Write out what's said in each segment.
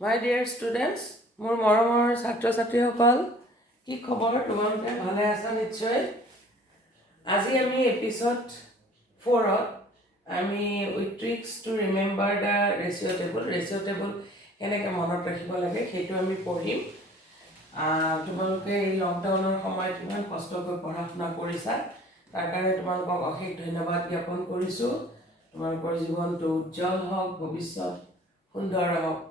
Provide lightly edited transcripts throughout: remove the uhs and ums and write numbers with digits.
My dear students, মোৰ মৰমৰ ছাত্ৰ ছাত্ৰীসকল কি খবৰ তোমালোকে ভালে আছা নিশ্চয় আজি আমি এপিসোড 4 আমি with tricks to remember the ratio' table কেনেকৈ মনত ৰাখিব লাগে সেইটো আমি পঢ়িম তোমালোকে এই লকডাউনৰ সময়ত কিমান কষ্ট কৰি পঢ়া শুনা কৰিছা তাৰ কাৰণে তোমালোকক অশেষ ধন্যবাদ জ্ঞাপন কৰিছোঁ তোমালোকৰ জীৱনটো উজ্জ্বল হওক ভৱিষ্যত সুন্দৰ হওক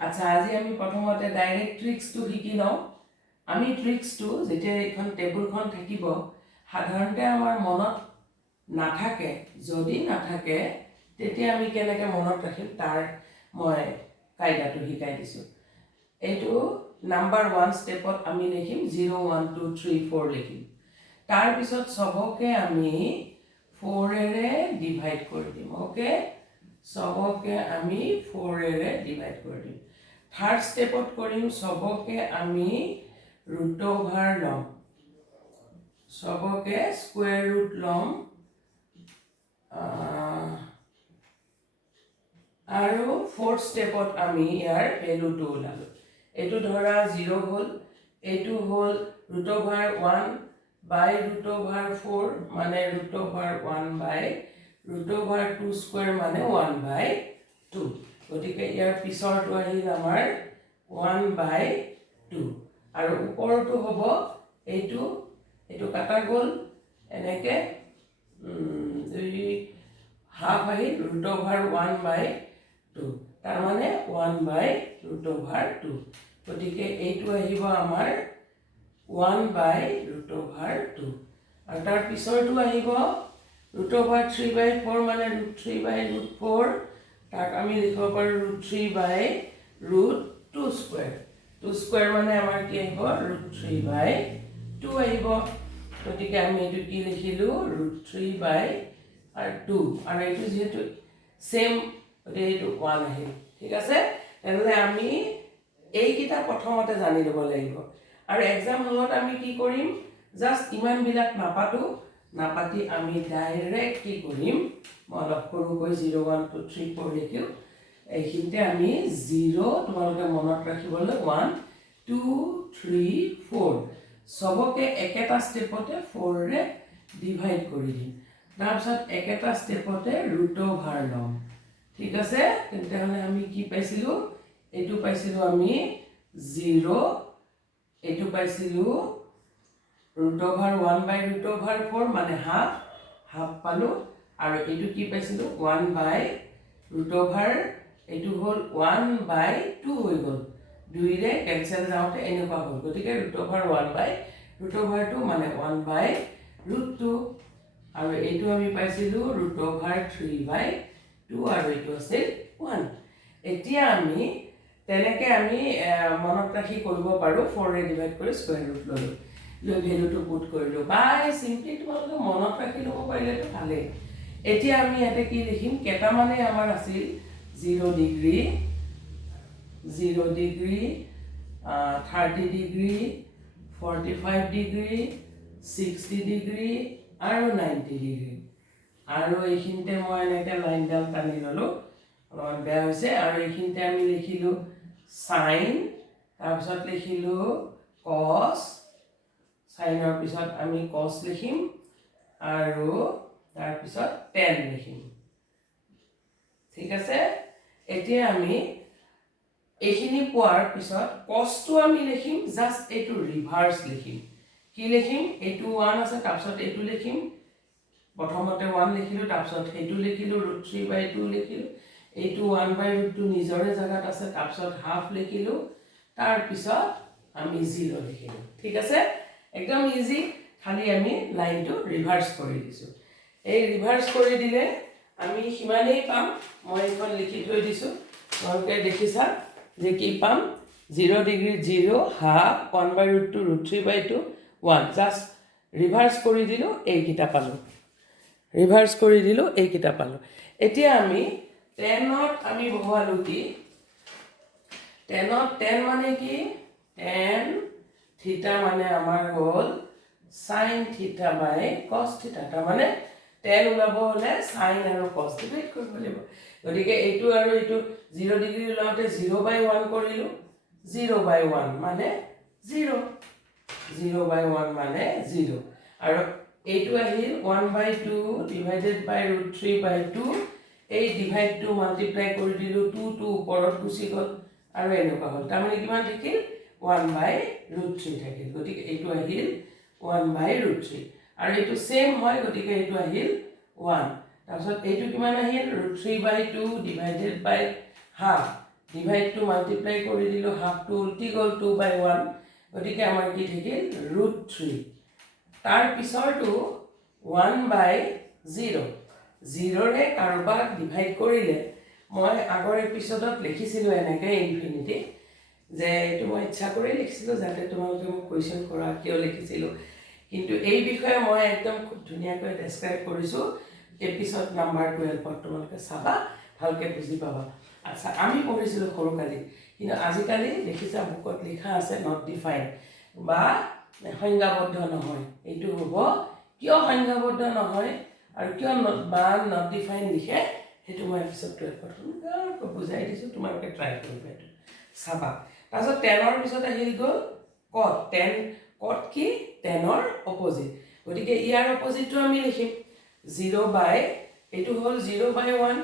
আচ্ছা আজি আমি প্ৰথমতে ডাইৰেক্ট ট্ৰিক্সটো শিকি লওঁ আমি ট্ৰিক্সটো যেতিয়া এখন টেবুলখন থাকিব সাধাৰণতে আমাৰ মনত নাথাকে যদি নাথাকে তেতিয়া আমি কেনেকৈ মনত ৰাখিম তাৰ মই কাইদাটো শিকাই দিছোঁ এইটো নাম্বাৰ 1 ষ্টেপত আমি লিখিম 0 1 2 3 4 লিখিম তাৰ পিছত সবকে আমি 4 এৰে ডিভাইড কৰি দিম ওকে সবকে আমি 4 এৰে ডিভাইড কৰি দিম থাৰ্ড ষ্টেপত কৰিম সবকে আমি ৰুট ওভাৰ লম সবকে স্কয়াৰ ৰুট লম আৰু ফোৰ্থ ষ্টেপত আমি ইয়াৰ ভ্যালুটো ওলালো এটো ধৰা 0 হল এটো হল ৰুট ওভাৰ 1 বাই ৰুট ওভাৰ 4 মানে ৰুট ওভাৰ 1 বাই ৰুট ওভাৰ 2 স্কয়াৰ মানে 1 বাই 2 গতিকে ইয়াৰ পিছৰটো আহিল আমাৰ 1 বাই 2 আৰু ওপৰটো হ'ব এইটো কাটা গ'ল এনেকে হাফ আহিল ৰুট ওভাৰ 1 বাই 2 তাৰ মানে 1 বাই ৰুট ওভাৰ 2 গতিকে এইটো আহিব আমাৰ 1 বাই ৰুট ওভাৰ 2 আৰু তাৰ পিছৰটো আহিব ৰুট ওভাৰ 3 বাই 4 মানে ৰুট 3 বাই ৰুট 4 তাক আমি লিখিব পাৰো ৰুট 3 বাই ৰুট 2 স্কয়াৰ 2 স্কয়াৰ মানে আমাৰ কি আহিব ৰুট 3 বাই 2 আহিব গতিকে আমি এটো কি লিখিলো ৰুট 3 বাই আৰু 2 আৰু এটো যেহেতু সেম এইটো 1 আহিল ঠিক আছে তেনেহলে আমি এই কিটা প্ৰথমতে জানি লব লাগিব আৰু এক্সাম হলত আমি কি কৰিম জাস্ট ইমান বিলাক নাপাতি আমি ডাইৰেক্ট কি কৰিম মই অলপ সৰুকৈ 0 1 2 3 4 লিখিম এইখিনিতে আমি 0 তোমালোকে মনত ৰাখিবলৈ 1 2 3 4 সবকে একেটা ষ্টেপতে 4 ৰে ডিভাইড কৰি দিম তাৰপিছত একেটা ষ্টেপতে ৰুট ওভাৰ লম ঠিক আছে তেতিয়াহলে আমি কি পাইছিলো এটো পাইছিলো আমি 0 এটো পাইছিলো ৰুট ওভাৰ 1 বাই ৰুট ওভাৰ 4 মানে হাফ পালো আৰু এটো কি পাইছিলো 1 বাই ৰুট ওভাৰ এটো হল 1 বাই 2 হৈ গল 2 ৰে ক্যান্সেল যাওতে এনেকুৱা হল গতিকে ৰুট ওভাৰ 1 বাই ৰুট ওভাৰ 2 মানে 1 বাই ৰুট 2 আৰু এটো আমি পাইছিলো ৰুট ওভাৰ 3 বাই 2 আৰু এটো আছে 1 এতিয়া আমি তেনেকে আমি মনত ৰাখি কৰিব পাৰো 4 ৰে ডিভাইড কৰি স্কয়াৰ ৰুট ললো ভ্যালুটো পুট কৰিলো বাই সিম্পলি তোমালোকে মনত ৰাখি লব পাৰিলেটো ভালে এতিয়া আমি ইয়াতে কি লিখিম কেটা মানে আমাৰ আছিল 0 ডিগ্ৰী 30 ডিগ্ৰী 45 ডিগ্ৰী 60 ডিগ্ৰী আৰু 90 ডিগ্ৰী আৰু এইখিনিতে মই এনেকে লাইনডাল টানি ললো অলপ বেয়া হৈছে আৰু এইখিনিতে আমি লিখিলো সাইন তাৰপিছত লিখিলো cos সাইনৰ পিছত আমি cos লিখিম আৰু তাৰ পিছত tan লিখিম ঠিক আছে এতিয়া আমি এইখিনি পোৱাৰ পিছত cos টো আমি লিখিম জাস্ট এইটো ৰিভাৰ্স লিখিম কি লিখিম এইটো 1 আছে তাৰপিছত এইটো লিখিম প্ৰথমতে 1 লিখিলো তাৰপিছত এইটো লিখিলো ৰুট 3 বাই 2 লিখিলো এইটো 1 বাই ৰুট 2 নিজৰে জায়গাত আছে তাৰপিছত হাফ লিখিলো তাৰ পিছত আমি 0 লিখিলো ঠিক আছে একদম ইজি খালি আমি লাইনটো ৰিভাৰ্স কৰি দিছো এই ৰিভাৰ্স কৰি দিলে আমি হিমানেই পাম মই এখন লিখি থৈ দিছো তোমালোকে দেখিছা যে কি পাম 0 ডিগ্ৰী 0 হাফ 1 বাই ৰুট 2 ৰুট 3 বাই 2 1 জাস্ট ৰিভাৰ্স কৰি দিলো এই কিটা পালো ৰিভাৰ্স কৰি দিলো এই কিটা পালো এতিয়া আমি 10ত আমি বহুৱালো কি 10ত 10 মানে কি tan থিটা মানে আমাৰ হল sin থিটা বাই cos থিটা তাৰ মানে tan ওলাব হলে sin আৰু cos ডিভাইড কৰিব লাগিব গতিকে এইটো আৰু এইটো 0 ডিগ্ৰী ওলাওঁতে 0/1 কৰিলোঁ 0/1 মানে 0 0/1 মানে 0 আৰু এইটো আহিল 1/2 ডিভাইডেড বাই √3/2 এই ডিভাইডটো মাল্টিপ্লাই কৰি দিলোঁ 2 ওপৰত গুচি গ'ল আৰু এনেকুৱা হ'ল তাৰমানে কিমান থাকিল 1/√3 থাকিল গতিকে এইটো আহিল 1/√3 আৰু এইটো সেম হয় গতিকে এইটো আহিল 1 তাৰপিছত এইটো কিমান আহিল √3/2 ডিভাইডেড বাই হাফ ডিভাইডটো মাল্টিপ্লাই কৰি দিলোঁ হাফটো উল্টি গ'ল 2/1 গতিকে আমাৰ কি থাকিল √3 তাৰ পিছৰটো 1/0 0ৰে কাৰোবাক ডিভাইড কৰিলে মই আগৰ এপিসোডত লিখিছিলোঁ এনেকৈ ইনফিনিটি যে এইটো মই ইচ্ছা কৰি লিখিছিলোঁ যাতে তোমালোকে মোক কুৱেশ্যন কৰা কিয় লিখিছিলোঁ কিন্তু এই বিষয়ে মই একদম খুব ধুনীয়াকৈ ডেছক্ৰাইব কৰিছোঁ এপিসোড নাম্বাৰ 12ত তোমালোকে চাবা ভালকৈ বুজি পাবা আচ্ছা আমি পঢ়িছিলোঁ সৰুকালি কিন্তু আজিকালি দেখিছা বুকত লিখা আছে নট ডিফাইন বা সংজ্ঞাবদ্ধ নহয় এইটো হ'ব কিয় সংজ্ঞাবদ্ধ নহয় আৰু কিয় নট ডিফাইন লিখে সেইটো মই এপিসোড 12ত বুজাই দিছোঁ তোমালোকে ট্ৰাই কৰিবা এইটো চাবা তাৰপিছত 10ৰ পিছত আহিল গ'ল কট 10 কট কি 10ৰ অপজিট গতিকে ইয়াৰ অপজিটটো আমি লিখিম 0 এইটো হ'ল 0/1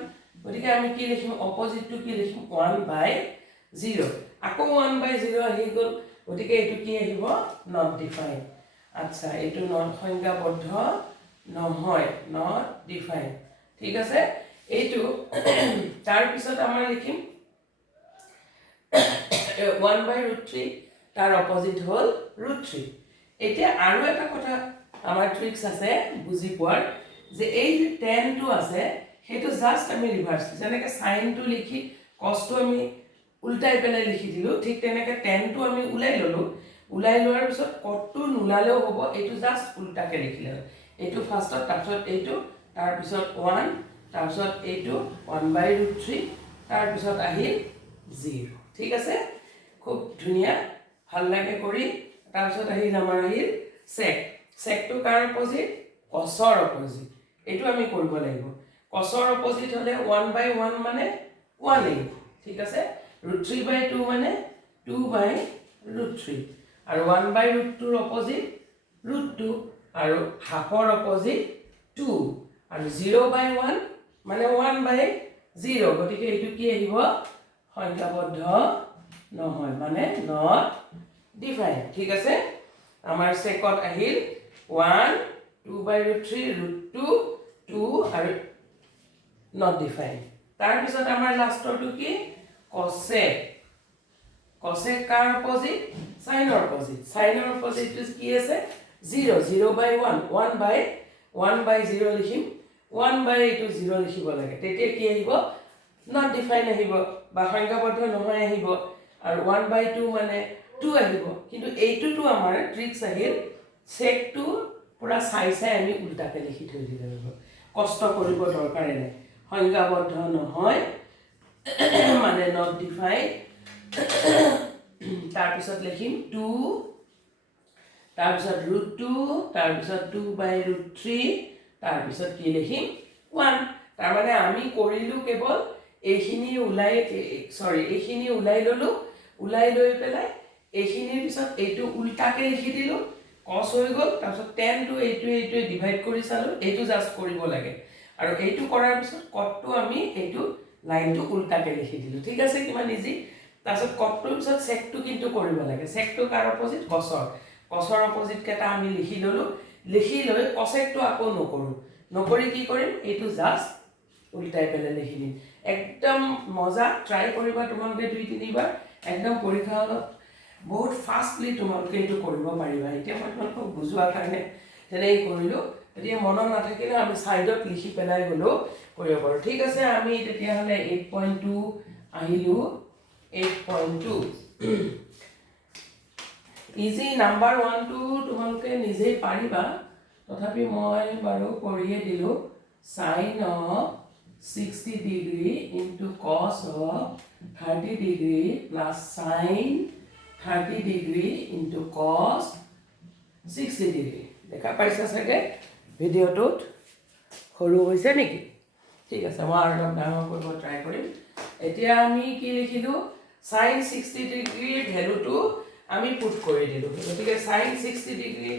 গতিকে আমি কি লিখিম অপজিটটো কি লিখিম 1/0 আকৌ 1/0 আহি গ'ল গতিকে এইটো কি আহিব নট ডিফাইন আচ্ছা এইটো নট সংজ্ঞাবদ্ধ নহয় নট ডিফাইন ঠিক আছে এইটো তাৰ পিছত আমাৰ লিখিম 1/√3 তাৰ অপজিট হ'ল √3 এতিয়া আৰু এটা কথা আমাৰ ট্ৰিক্স আছে বুজি পোৱাৰ যে এই যে 10টো আছে সেইটো জাস্ট আমি ৰিভাৰ্স যেনেকৈ সাইনটো লিখি কসটো আমি উল্টাই পেলাই লিখি দিলোঁ ঠিক তেনেকৈ 10টো আমি ওলাই ল'লোঁ ওলাই লোৱাৰ পিছত কটটো নোলালেও হ'ব এইটো জাস্ট উল্টাকৈ লিখিলে এইটো ফাৰ্ষ্টত তাৰপিছত এইটো তাৰপিছত 1 তাৰপিছত এইটো 1/√3 তাৰপিছত আহিল 0 ঠিক আছে খুব ধুনীয়া ভাল লাগে কৰি তাৰপিছত আহিল আমাৰ আহিল সেকটো কাৰ অপজিট কসৰ অপজিট এইটো আমি কৰিব লাগিব কসৰ অপজিট হলে 1/1 মানে 1 ঠিক আছে √3/2 মানে 2/√3 আৰু 1/√2 ৰ অপজিট √2 আৰু হাফৰ অপজিট 2 আৰু 0/1 মানে 1/0 গতিকে এইটো কি আহিব সংখ্যাবদ্ধ নহয় মানে নট ডিফাইন ঠিক আছে আমাৰ সেকত আহিল 1 2/√3 √2 2 আৰু নট ডিফাইন তাৰ পিছত আমাৰ লাষ্টৰটো কি কসেক কাৰ অপজিট সাইনৰ অপজিটটো কি আছে 0/1 1/0 লিখিম 1/0 লিখিব লাগে তেতিয়া কি আহিব নট ডিফাইন আহিব বা সংখ্যাবদ্ধ নহয় আহিব আৰু 1/2 মানে 2 আহিব কিন্তু এইটোতো আমাৰ ট্ৰিক্স আহিল সেকটো পুৰা চাই আমি উল্টাকে লিখি থৈ দিব লাগিব কষ্ট কৰিব দৰকাৰ নাই সংজ্ঞাবদ্ধ নহয় মানে নট ডিফাইন তাৰপিছত লিখিম 2 তাৰপিছত √2 তাৰপিছত 2/√3 তাৰপিছত কি লিখিম 1 তাৰমানে আমি কৰিলোঁ কেৱল এইখিনি ওলাই ল'লোঁ ওলাই লৈ পেলাই এইখিনিৰ পিছত এইটো উল্টাকে লিখি দিলোঁ কস হৈ গ'ল তাৰপিছত 10টো এইটোৱে ডিভাইড কৰি চালোঁ এইটো জাস্ট কৰিব লাগে আৰু এইটো কৰাৰ পিছত কটটো আমি এইটো লাইনটো উল্টাকে লিখি দিলোঁ ঠিক আছে কিমান ইজি তাৰপিছত কটটোৰ পিছত সেকটো কিন্তু কৰিব লাগে সেকটো কাৰ অপজিট কসৰ অপজিট কেইটা আমি লিখি ল'লোঁ লিখি লৈ কসেকটো আকৌ নকৰি কি কৰিম এইটো জাস্ট উল্টাই পেলাই লিখি দিম একদম মজা ট্ৰাই কৰিবা তোমালোকে 2-3 বাৰ একদম পৰীক্ষা হলত বহুত ফাষ্টলি তোমালোকে এইটো কৰিব পাৰিবা এতিয়া মই তোমালোকক বুজোৱাৰ কাৰণে তেনেকৈ কৰিলোঁ এতিয়া মনত নাথাকিলে আমি সাইডত লিখি পেলাই গ'লেও কৰিব পাৰোঁ ঠিক আছে আমি তেতিয়াহ'লে 8.2 আহিলোঁ 8.2 ইজি নাম্বাৰ 1টো তোমালোকে নিজেই পাৰিবা তথাপি মই বাৰু কৰিয়ে দিলোঁ sin of 60 degree into cos of 30 degree plus sin 30 degree into cos 60 degree দেখা পাইছা চাগে ভিডিঅ'টোত সৰু হৈছে নেকি ঠিক আছে মই আৰু অলপ ডাঙৰ কৰিব ট্ৰাই কৰিম এতিয়া আমি কি লিখিলো sin 60 ডিগ্ৰী ভ্যালুটো আমি পুট কৰি দিলো গতিকে sin 60 ডিগ্ৰী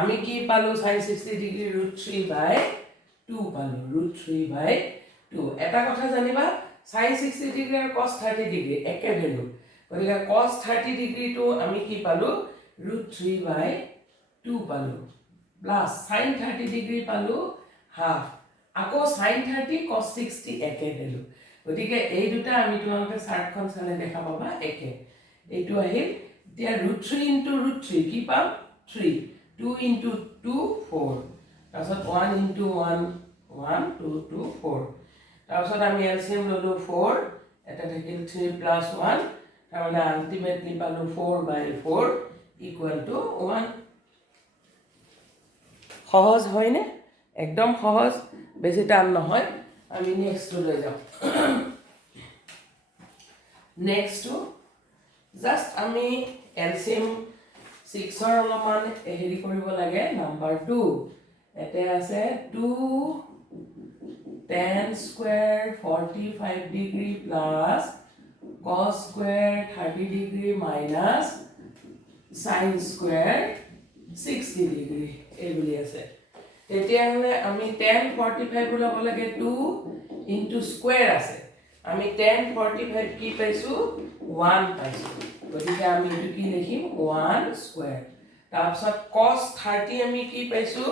আমি কি পালো sin 60 ডিগ্ৰী √3/2 পালো √3/2 এটা কথা জানিবা sin 60 ডিগ্ৰী আৰু cos 30 ডিগ্ৰী একে ভ্যালু গতিকে cos 30 ডিগ্ৰী তো আমি কি পালো √3/2 পালো প্লাস sin 30 ডিগ্ৰী পালো হাফ আকৌ sin 30 cos 60 একে দিলো গতিকে এই দুটা আমি তোমালোকে চাৰ্টখন চালে দেখা পাবা একে এইটো আহিল এতিয়া √3 * √3 কি পাম 3 2 * 2 4 তাৰছত 1 * 1 1 2 2 4 তাৰছত আমি এলসিএম ললো 4 এটা থাকিল 3 + 1 তাৰমানে আলটিমেটলি পালো 4/4 = 1 সহজ হয়নে একদম সহজ বেছি টান নহয় আমি নেক্সট লৈ যাম নেক্সট জাস্ট আমি এলসিএম 6 ৰ অলপমান হেৰি কৰিব লাগে নাম্বাৰ 2 এতে আছে 2 tan square 45 degree plus cos square 30 degree minus sin square 60 degree এই বুলি আছে তেতিয়া হলে আমি tan 45 ওলাব লাগে 2 into square আছে আমি tan 45 কি পাইছো 1 পাইছো গতিকে আমি এটো কি লিখিম 1 স্কয়াৰ তাৰপিছত cos 30 আমি কি পাইছো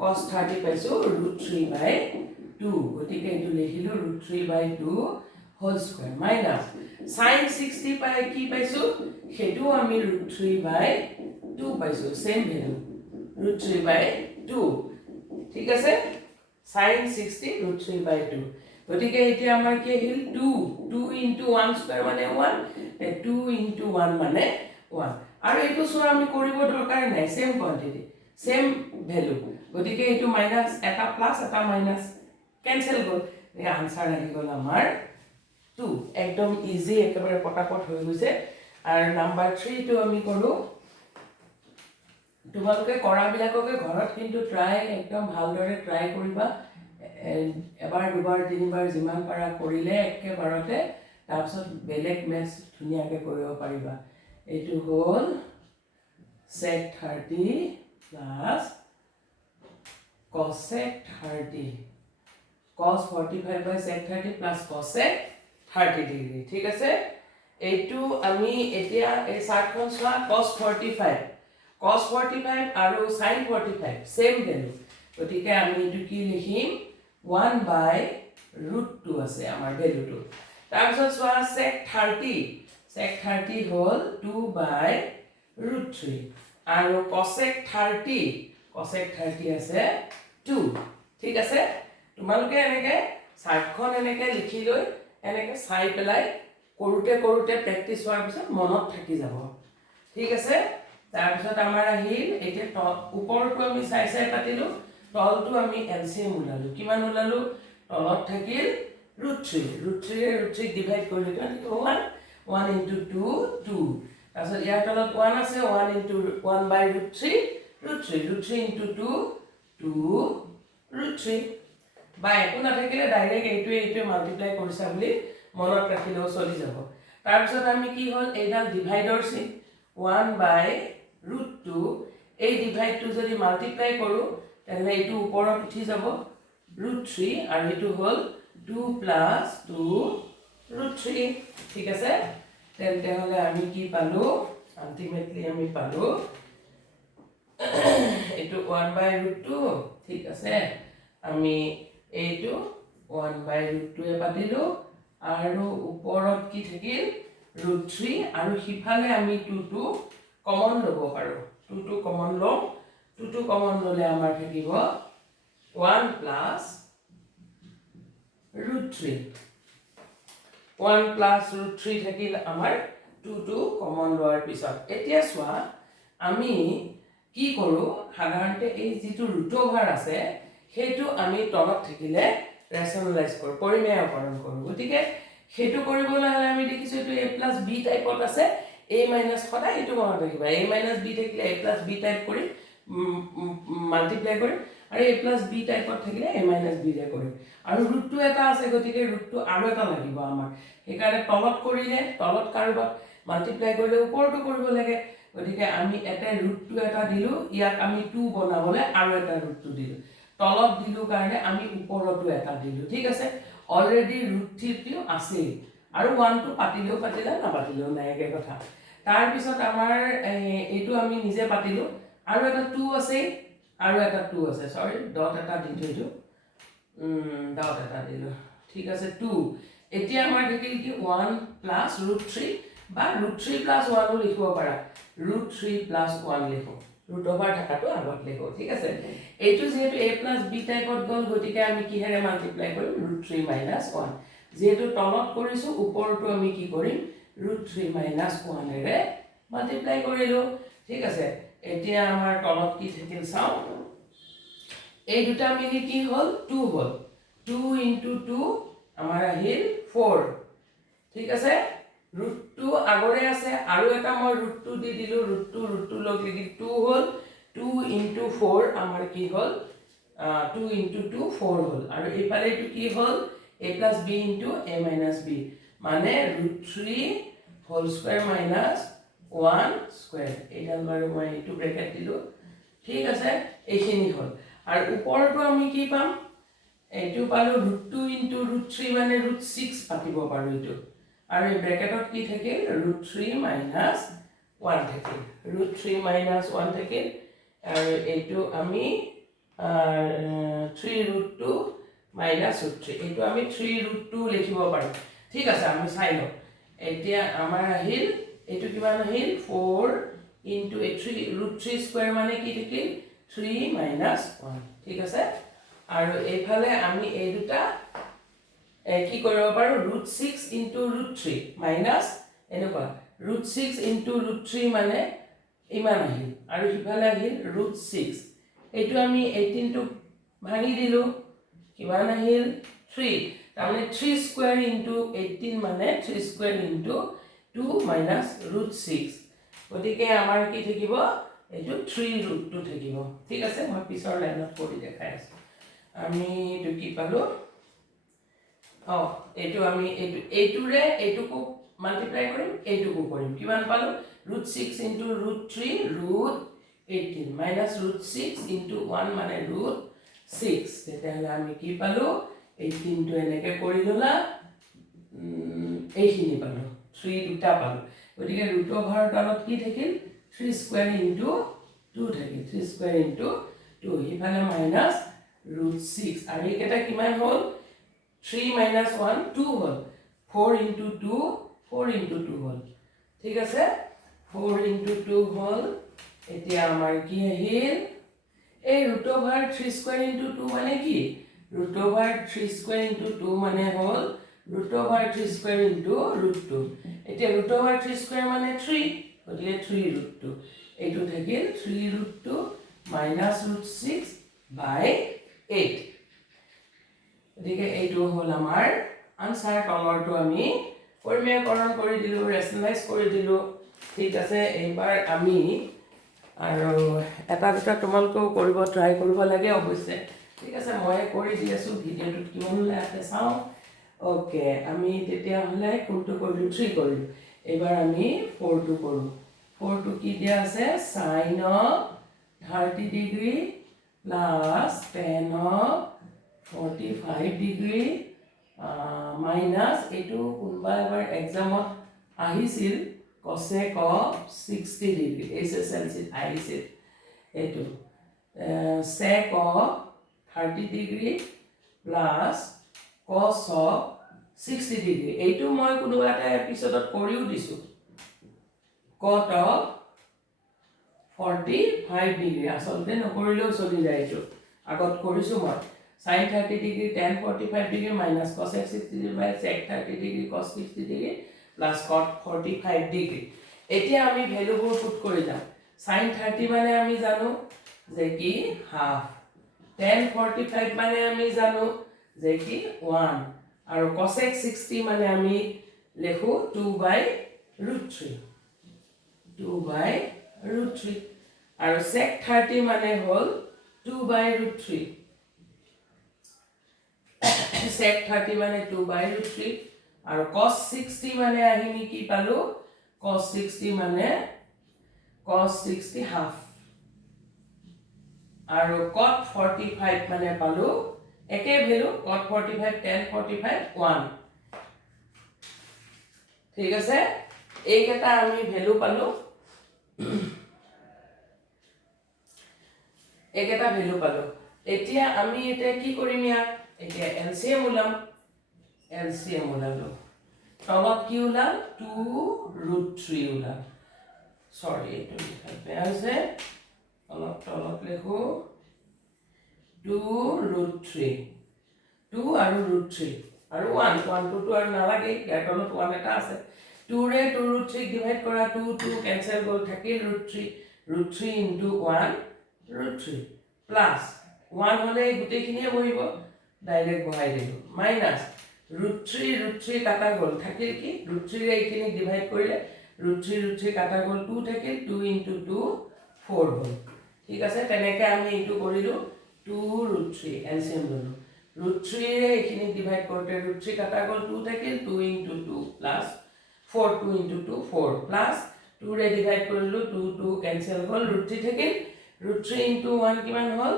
cos 30 পাইছো √3/2 গতিকে এটো লিখিলো √3/2 হোল স্কয়াৰ মাইনাস sin 60 পাই কি পাইছো হেতু আমি √3/2 পাইছো সেম ভ্যালু √3/2 ঠিক আছে sin 60 √3/2 গতিকে এতিয়া আমাৰ কি আহিল 2 2 * 1 স্কয়াৰ মানে 1 2 * 1 মানে 1 আৰু এইটো সোৱা আমি কৰিব দৰকাৰ নাই সেম কোয়ান্টিটি সেম ভ্যালু গতিকে এইটো মাইনাস এটা প্লাস এটা মাইনাস ক্যান্সেল গল এই আনসার আহি গল আমাৰ 2 একদম ইজি একেবাৰে পটাপট হৈ গৈছে আৰু নাম্বাৰ 3 টো আমি কৰো তোমালোকে কৰা বিলাককে ঘৰত কিন্তু ট্ৰাই একদম ভালদৰে ট্ৰাই কৰিবা এবাৰ দুবাৰ তিনিবাৰ যিমান পাৰা কৰিলে একেবাৰতে তাৰপিছত বেলেগ মেথছ ধুনিয়াকে কৰিব পাৰিবা এইটো হ'ল sec 30 plus cosec 30 cos 45 by sec 30 plus cosec 30 degree ঠিক আছে এইটো আমি এতিয়া এই চাৰ্টখন চোৱা cos 45 আৰু sin 45 সেম ভ্যালু গতিকে আমি এটো কি লিখিম 1/√2 আছে আমাৰ ভ্যালুটো তাৰপিছত চোৱা sec 30 হ'ল 2/√3 আৰু cosec 30 আছে 2 ঠিক আছে তোমালোকে এনেকে চাৰ্টখন এনেকে লিখি লৈ এনেকে চাই পেলাই কৰোতে প্ৰেক্টিস হোৱাৰ পিছত মনত থাকি যাব ঠিক আছে তাৰপিছত আমাৰ আহিল এতিয়া ওপৰটো আমি চাই পাতিলো তলটো আমি এলসিএম উলালো কিমান উলালো তলত থাকিল √3 ডিভাইড কৰিলে কিমান 1 * 2 2 তাৰপিছত ইয়াৰ তলত 1 আছে 1 * 1/√3 √3 * 2 2 √3 বা একো নাথাকিলে ডাইৰেক্ট এইটোৱে মাল্টিপ্লাই কৰিছা বুলি মনত ৰাখিলেও চলি যাব তাৰপিছত আমি কি হ'ল এইডাল ডিভাইডৰ চিন 1/√2 এই ডিভাইডটো যদি মাল্টিপ্লাই কৰো তেনে এইটো ওপৰত উঠি যাব √3 আৰু এইটো হ'ল 2 + 2 √3 ঠিক আছে তেন্তে হলে আমি কি পালো আলটিমেটলি আমি পালো এইটো 1/√2 ঠিক আছে আমি এইটো 1/√2 এ পাতিলো আৰু ওপৰত কি থাকিল √3 আৰু হিফালে আমি 2 কমন লব পাৰো 2 কমন লম 2 কমন ললে আমাৰ থাকিব 1 + √3 1 + √3 থাকিল আমাৰ 2 কমন লোৱাৰ পিছত এতিয়া চোৱা আমি কি কৰো সাধাৰণতে এই যেটো ৰুট ওভাৰ আছে হেতু আমি তলত থাকিলে ৰেশনালাইজ কৰো পৰিমেয়কৰণ কৰো গতিকে হেতু কৰিবলৈ হলে আমি দেখিছো এটো a + b টাইপত আছে a - সদায় এটো মনত ৰাখিবা a - b থাকিলে a + b টাইপ কৰি মাল্টিপ্লাই কৰি আৰু a plus b টাইপত থাকিলে a minus b ৰে কৰিম আৰু ৰুটটো এটা আছে গতিকে ৰুটটো আৰু এটা লাগিব আমাৰ সেইকাৰণে তলত কৰিলে তলত কাৰোবাক মাল্টিপ্লাই কৰিলে ওপৰটো কৰিব লাগে গতিকে আমি এটা ৰুটটো এটা দিলো ইয়াক আমি 2 বনাবলে আৰু এটা ৰুটটো দিলো তলত দিলো কাৰণে আমি ওপৰটো এটা দিলো ঠিক আছে অলৰেডি ৰুট 3 টো আছে আৰু 1 টো পাতিলেও পাতিলা না পাতিলেও নাই একে কথা তাৰ পিছত আমাৰ এইটো আমি নিজে পাতিলো আৰু এটা 2 আছে আৰু এটা 2 আছে সৰি ডট এটা দি থৈছো ডট এটা দিলো ঠিক আছে 2 এতিয়া আমাৰ থাকিল কি 1 প্লাস √3 বা √3 প্লাস 1 ও লিখিব পাৰা √3 প্লাস 1 লিখো ৰুট ওভাৰ থাকাটো আগত লিখো ঠিক আছে এইটো যেহেতু a প্লাস b টাইপত গল গতিকে আমি কিহেৰে মাল্টিপ্লাই কৰিম √3 minus 1 যেহেতু তলত কৰিছো ওপৰটো আমি কি কৰিম √3 minus 1 এৰে মাল্টিপ্লাই কৰিলো ঠিক আছে এতিয়া আমাৰ তলত কি থাকিল চাও এই দুটা মিলি কি হল 2 হল 2 into 2 আমাৰ আহিল 4 ঠিক আছে √2 আগৰে আছে আৰু এটা মই √2 দি দিলো √2 লগ লাগি 2 হল 2 into 4 আমাৰ কি হল 2 into 2 4 হল আৰু এইফালে এটো কি হল a plus b into a minus b মানে √3 whole square minus 1 square এইডাল বাৰু মই এইটো ব্ৰেকেট দিলো ঠিক আছে এইখিনি হল আৰু ওপৰটো আমি কি পাম এইটো পালো √2 into √3 মানে √6 পাতিব পাৰো এইটো আৰু এই ব্ৰেকেটত কি থাকিল √3 minus 1 থাকিল √3 minus 1 থাকিল আৰু এইটো আমি 3 minus √3 এইটো আমি 3 লিখিব পাৰো ঠিক আছে আমি চাই লও এতিয়া আমাৰ আহিল এইটো কিমান আহিল 4 into 3 স্কয়াৰ মানে কি থাকিল 3 minus 1 ঠিক আছে আৰু এইফালে আমি এই দুটা কি কৰিব পাৰো √6 into √3 minus এনেকুৱা √6 into √3 মানে ইমান আহিল আৰু ইফালে আহিল √6 এইটো আমি 18 টো ভাঙি দিলো কিমান আহিল 3 তাৰমানে 3 স্কয়াৰ into 18 মানে 3 স্কয়াৰ into 2 minus √6 গতিকে আমাৰ কি থাকিব এইটো 3 থাকিব ঠিক আছে মই পিছৰ লাইনত কৰি দেখাই আছো আমি এটো কি পালো এইটো আমি এইটোৰে এইটোকো মাল্টিপ্লাই কৰিম এইটোকো কৰিম কিমান পালো √6 into √3 √18 minus √6 into 1 মানে √6 তেতিয়াহলে আমি কি পালো 18 টো এনেকে কৰি ললা এইখিনি পালো 3 দুটা পালো গতিকে ৰুট ওভাৰ তলত কি থাকিল 3 স্কয়াৰ into 2 থাকিল 3 স্কয়াৰ into 2 ইফালে মাইনাস √6 আৰু এটা কিমান হল 3 minus 1 2 হল 4 into 2 4 into 2 হল ঠিক আছে 4 into 2 হল এতিয়া আমাৰ কি আহিল এই √3 স্কয়াৰ into 2 মানে কি √3 স্কয়াৰ into 2 মানে হল √3 স্কয়াৰ into √2 এতিয়া √3 স্কয়াৰ মানে 3 গতিকে 3 √2 এইটো থাকিল 3 √2 minus √6 by 8 গতিকে এইটো হল আমাৰ আনসাৰ তলৰটো আমি পৰিমেয়কৰণ কৰি দিলো ৰেশনালাইজ কৰি দিলো ঠিক আছে এইবাৰ আমি আৰু এটা দুটা তোমালোকেও কৰিব ট্ৰাই কৰিব লাগে অৱশ্যে ঠিক আছে মই কৰি দি আছো ভিডিওটো কিমান লাগে চাও ওকে আমি তেতিয়া হলে কোনটো কৰিলো 3 কৰিলো এবাৰ আমি 4 টো কৰো 4 টো কি দিয়া আছে sin of 30 degree plus tan of 45 degree minus এইটো কোনবা এবাৰ এক্সামত আহিছিল cosec of 60 degree SSLC আহিছিল এইটো sec of 30 degree plus cos of 60 degree এইটো মই কোনোবা এটা এপিসোডত কৰিও দিছো cot of 45 degree আসলতে নকৰিলেও চলি যায় এইটো আগত কৰিছো মই sin 30 degree tan 45 degree minus cosec 60 degree by sec 30 degree cos 60 degree plus cot 45 degree এতিয়া আমি ভ্যালুবোৰ পুট কৰি যাম sin 30 মানে আমি জানো যে কি হাফ tan 45 মানে আমি জানো যে কি 1 আৰু cosec 60 মানে আমি লেখো 2/√3 2/√3 আৰু sec 30 মানে হল 2 by root 3 sec 30 মানে 2 by root 3 আৰু cos 60 মানে আহিনি কি পালো cos 60 মানে cos 60 half আৰু cot 45 মানে পালো একে ভ্যালু cot 45 tan 45 1 ঠিক আছে এইকেটা আমি ভ্যালু পালো এইকেটা ভ্যালু পালো এতিয়া আমি এটা কি কৰিম ইয়াত এতিয়া এলসিএম উলাম তলত কি উলাল 2√3 উলাল সৰি এটা লিখাইতে আছে তলত লেখো 2√3 2 আৰু √3 আৰু 1 1 2 আৰু নালাগে ইয়াৰ তলত 1 এটা আছে 2 ৰে 2√3 ডিভাইড কৰা 2 2 কেনসেল গল থাকিল √3 into 1 √3 প্লাস 1 হলে গুটেখিনিয়ে বহিব ডাইরেক্ট বহাই দিলো মাইনাস √3 কাটা গল থাকিল কি √3 ৰে এইখিনি ডিভাইড কৰিলে √3 কাটা গল 2 থাকিল 2 into 2 4 হল ঠিক আছে তেনেকে আমি এইটো কৰিলো 2√3 এলসিএম ললো √3 ৰে এইখিনি ডিভাইড কৰতে √3 কাটা গল 2 থাকিল 2 into 2 plus 4 2 into 2 4 plus 2 ৰে ডিভাইড কৰিলো 2 2 কেনসেল গল √3 থাকিল √3 into 1 কিমান হল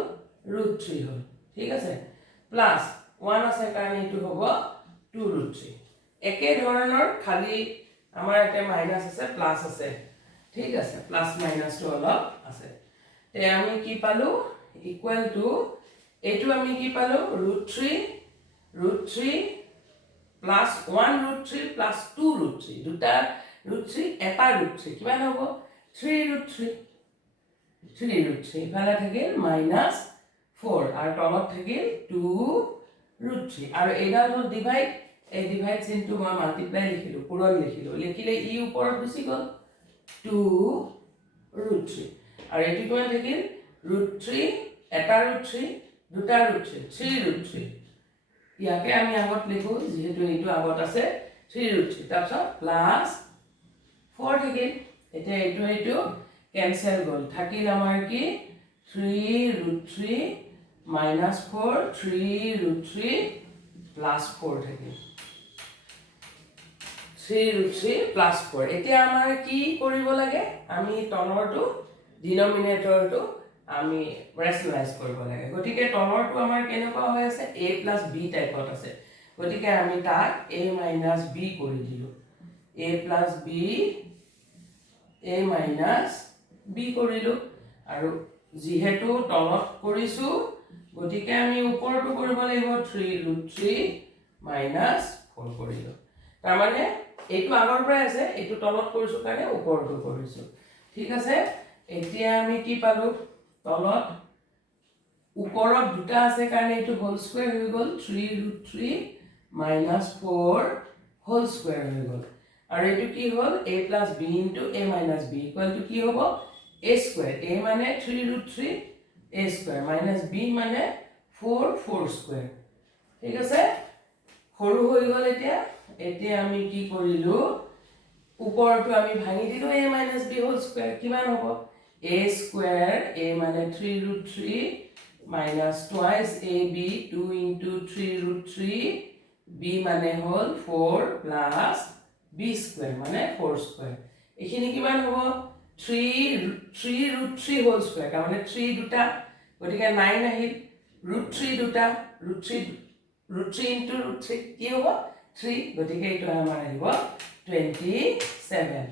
√3 হল ঠিক আছে প্লাস 1 আছে কাৰণে এটো হ'ব 2√3 একে ধৰণৰ খালি আমাৰ এটা মাইনাস আছে প্লাস আছে ঠিক আছে প্লাস মাইনাস টো অলপ আছে তে আমি কি পালো ইকুয়াল টু এটো আমি কি পালো √3 plus 1√3 plus 2√3 দুটা √3 এটা √3 কিমান হ'ব 3√3 ইফালে থাকিল -4 আৰু তলত থাকিল 2√3 আৰু এইডাল হল ডিভাইড এই ডিভাইড ইনটু মই মাল্টিপ্লাই লিখিলো পূৰণ লিখিলে ই ওপৰত গুচি গল 2√3 আৰু এটো কিমান থাকিল √3 এটা √3 দুটা √3 3√3 ইয়াকে আমি আগত লিখো যেহেতু এইটো আগত আছে 3√3 তাৰপিছত প্লাস 4 থাকিল এটা এইটো কেনসেল গল থাকিল আমাৰ কি 3√3 -4 3√3 plus 4 থাকিল 3√3 plus 4 এতিয়া আমাৰ কি কৰিব লাগে আমি তলৰটো ডিনোমিনেটৰটো আমি ৰেশনালাইজ কৰিব লাগে গতিকে তলৰটো আমাৰ কেনেকুৱা হৈ আছে a plus b টাইপত আছে গতিকে আমি তাক a minus b কৰি দিলো a plus b a minus b কৰিলো আৰু যেহেতু তলত কৰিছো গতিকে আমি ওপৰটো কৰিব লাগিব 3√3 minus 4 কৰিলো তাৰ মানে এইটো আগৰ পৰা আছে এইটো তলত কৰিছো কাৰণে ওপৰটো কৰিছো ঠিক আছে এতিয়া আমি কি পালো তলত ওপৰত দুটা আছে কাৰণে এটো হোল স্কয়াৰ হৈ গল 3√3 -4 হোল স্কয়াৰ হৈ গল আৰু এটো কি হল a plus b into a minus b equal to কি হ'ব a square a মানে 3√3 a square minus b মানে 4 square ঠিক আছে সৰু হৈ গল এতিয়া আমি কি কৰিলো ওপৰটো আমি ভাঙি দিলো a minus b whole square কিমান হ'ব a square a মানে 3√3 minus twice ab 2 into 3√3 b মানে হল 4 plus b square মানে 4 square এখিনি কিমান হ'ব 3√3 হোল স্কয়াৰ মানে 3 দুটা গতিকে 9 আহিল √3 দুটা √3 into √3 কি হ'ব 3 গতিকে এটো আমাৰ আহিব 27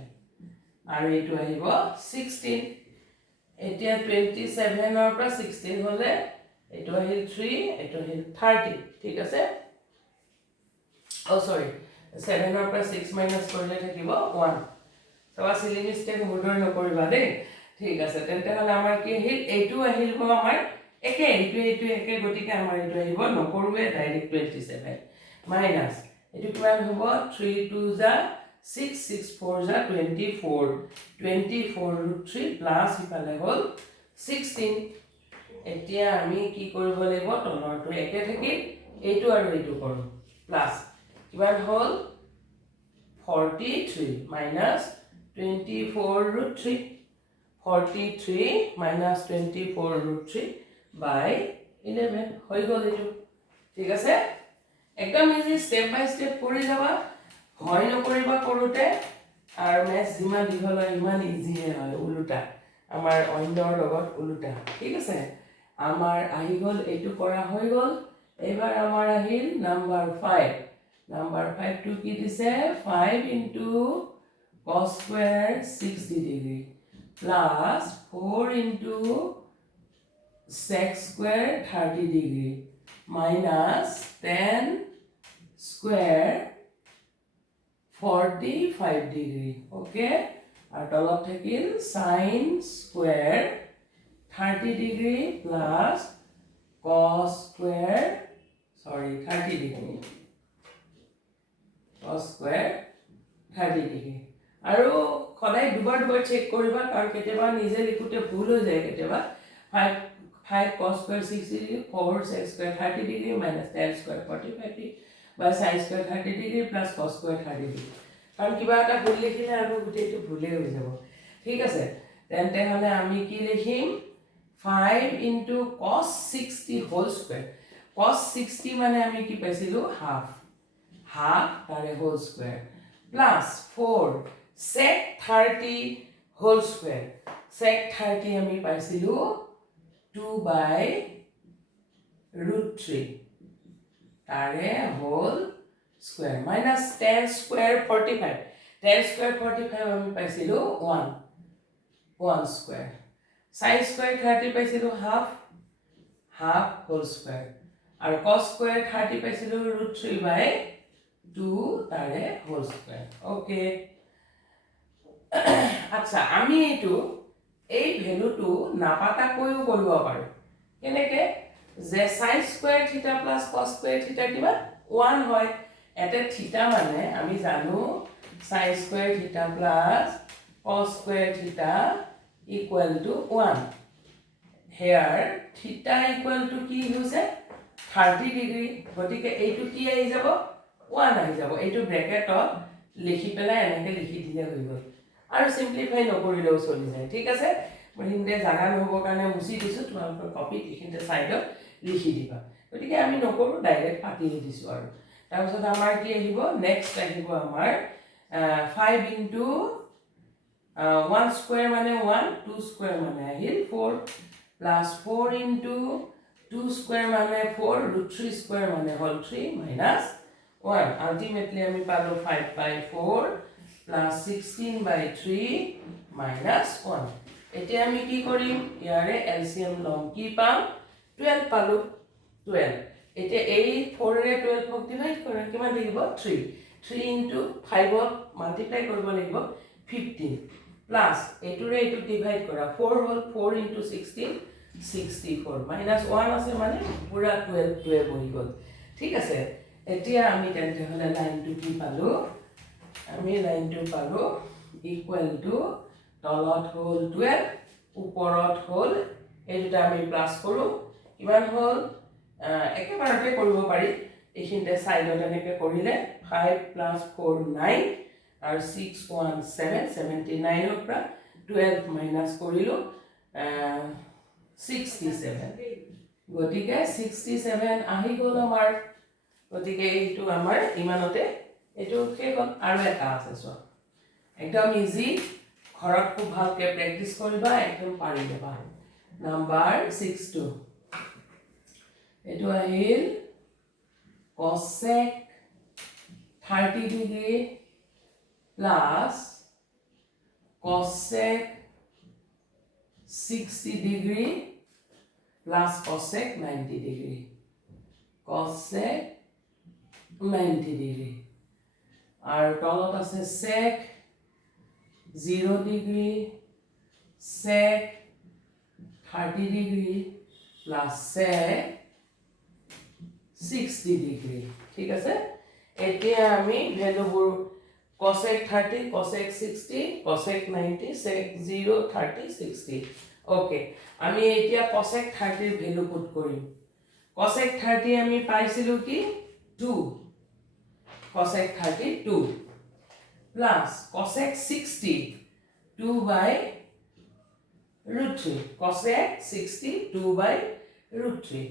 আৰু এটো আহিব 16 এতিয়া 27 ৰ পৰা 16 হলে এটো আহিল 3 এটো আহিল 30 ঠিক আছে সৰি 7 ৰ পৰা 6 মাইনাস কৰিলে থাকিব 1 সবা সিলি মিস্টেক মুডৰ নকৰিবা দেই ঠিক আছে তেন্তে হলে আমাৰ কি আহিল এইটো আহিল আমাৰ একে এইটো একে গতিকে আমাৰ এইটো আহিব নকৰুৱে ডাইৰেক্ট 27 মাইনাস এটো কিমান হ'ব 3 2 যা 6 6 4 যা 24 24√3 প্লাস ইফালে হল 16 এতিয়া আমি কি কৰিব লাগিব তলৰটো একে থাকিল এইটো আৰু এইটো কৰো প্লাস কিমান হল 43 minus 24√3 43 minus 24√3 by 11 হৈ গ'ল এইটো ঠিক আছে একদম ইজি স্টেপ বাই স্টেপ কৰি যাবা ভয় নকৰিবা কৰোতে আৰু মেথ যিমান দীঘল হয় ইমান ইজি হয় উল্টা আমাৰ অন্যৰ লগত উল্টা ঠিক আছে আমাৰ আহি গ'ল এইটো কৰা হৈ গ'ল এবাৰ আমাৰ আহিল নাম্বাৰ 5 নাম্বাৰ 5 টো কি দিছে 5 into cos square 60 degree plus 4 into sec square 30 degree minus 10 square 45 degree okay আৰু তলত থাকিল sin square 30 degree plus cos square 30 degree cos square 30 degree আৰু সদায় দুবাৰ চেক কৰিবা কাৰণ কেতিয়াবা নিজে লিখোতে ভুল হৈ যায় কেতিয়াবা 5 cos square 60 degree 4 sec square 30 degree minus 10 square 45 degree by sin square 30 degree plus cos square 30 degree কাৰণ কিবা এটা ভুল লিখিলে আৰু গোটেইটো ভুলে হৈ যাব ঠিক আছে তেন্তে হলে আমি কি লিখিম 5 into cos 60 whole square cos 60 মানে আমি কি পাইছিলো half তারে whole square plus 4 sec 30 whole square sec 30 আমি পাইছিলো 2 by root 3 তারে whole square minus 10 square 45 10 square 45 আমি পাইছিলো 1 square sin square 30 পাইছিলো half whole square আর cos square 30 পাইছিলো root 3 by 2 তারে whole square ওকে আচ্ছা আমি এইটো এই ভ্যালুটো নাপাতা কইও কৰিব পাৰো কেনেকে যে sin square theta plus cos square theta কিবা 1 হয় এতে theta মানে আমি জানো sin square theta plus cos square theta equal to 1 here theta equal to কি হৈছে 30 degree গটিকে এইটো কি আহি যাব 1 আহি যাব এইটো ব্র্যাকেটত লিখি পেলাই এনেকে লিখি দিলে হৈ গ'ল আৰু সিম্পলিফাই নকৰিলেও চলি যায় ঠিক আছে মই হিন্দে জানা নহব কাৰণে মুছি দিছো তোমালোকৰ কপি এইখিনতে সাইডত লিখি দিবা গটিকে আমি নকৰো ডাইৰেক্ট পাতি দিছো আৰু তাৰপিছত আমাৰ কি আহিব নেক্সট আহিব আমাৰ 5 into 1 square মানে 1 2 square মানে আহিল 4 plus 4 into 2 square মানে 4 root 3 square মানে whole 3 minus 1 ultimately আমি পালো 5 by 4 plus 16 by 3 minus 1 এতিয়া আমি কি কৰিম ইয়াৰে এলসিএম লম কি পাম 12 পালো 12 এতিয়া এই 4 ৰে 12 ক ডিভাইড কৰা কিমান লাগিব 3 3 into 5 ক মাল্টিপ্লাই কৰিব লাগিব 15 plus এইটোৰে এইটো ডিভাইড কৰা 4 হল 4 into 16 64 minus 1 আছে মানে পুরা 12 হৈ গল ঠিক আছে এতিয়া আমি তেন্তে হলে লাইনটো কি পালো আমি লাইনটো পালো ইকুয়াল টু তলত হল 12 ওপৰত হল এই দুটা আমি প্লাস কৰো কিমান হল একেবাৰতে কৰিব পাৰি এইখিনতে সাইডত এনেকে কৰিলে 5 plus 4 9 আৰু 6 1 7 79 ৰ পৰা 12 মাইনাস কৰিলো 67 গটিকে 67 আহি গল আমাৰ গটিকে এইটো আমাৰ ইমানতে এইটো কে গল আৰু এটা আছে সো একদম ইজি ঘৰত খুব ভালকে প্ৰেক্টিস কৰিবা একদম পাৰি যাবা নাম্বাৰ 62 এইটো আহিল cosec 30 degree plus cosec 60 degree plus cosec 90 degree cosec 90 degree আর তলত আছে sec 0 degree sec 30 degree plus sec 60 degree ঠিক আছে এতিয়া আমি ভ্যালুবোৰ cosec 30 cosec 60 cosec 90 sec 0 30 60 okay আমি এতিয়া cosec 30 এর ভ্যালু পুট করিম cosec 30 আমি পাইছিলো কি 2 cosec 30 2 plus cosec 60 2 by root 3 cosec 60 2 by √3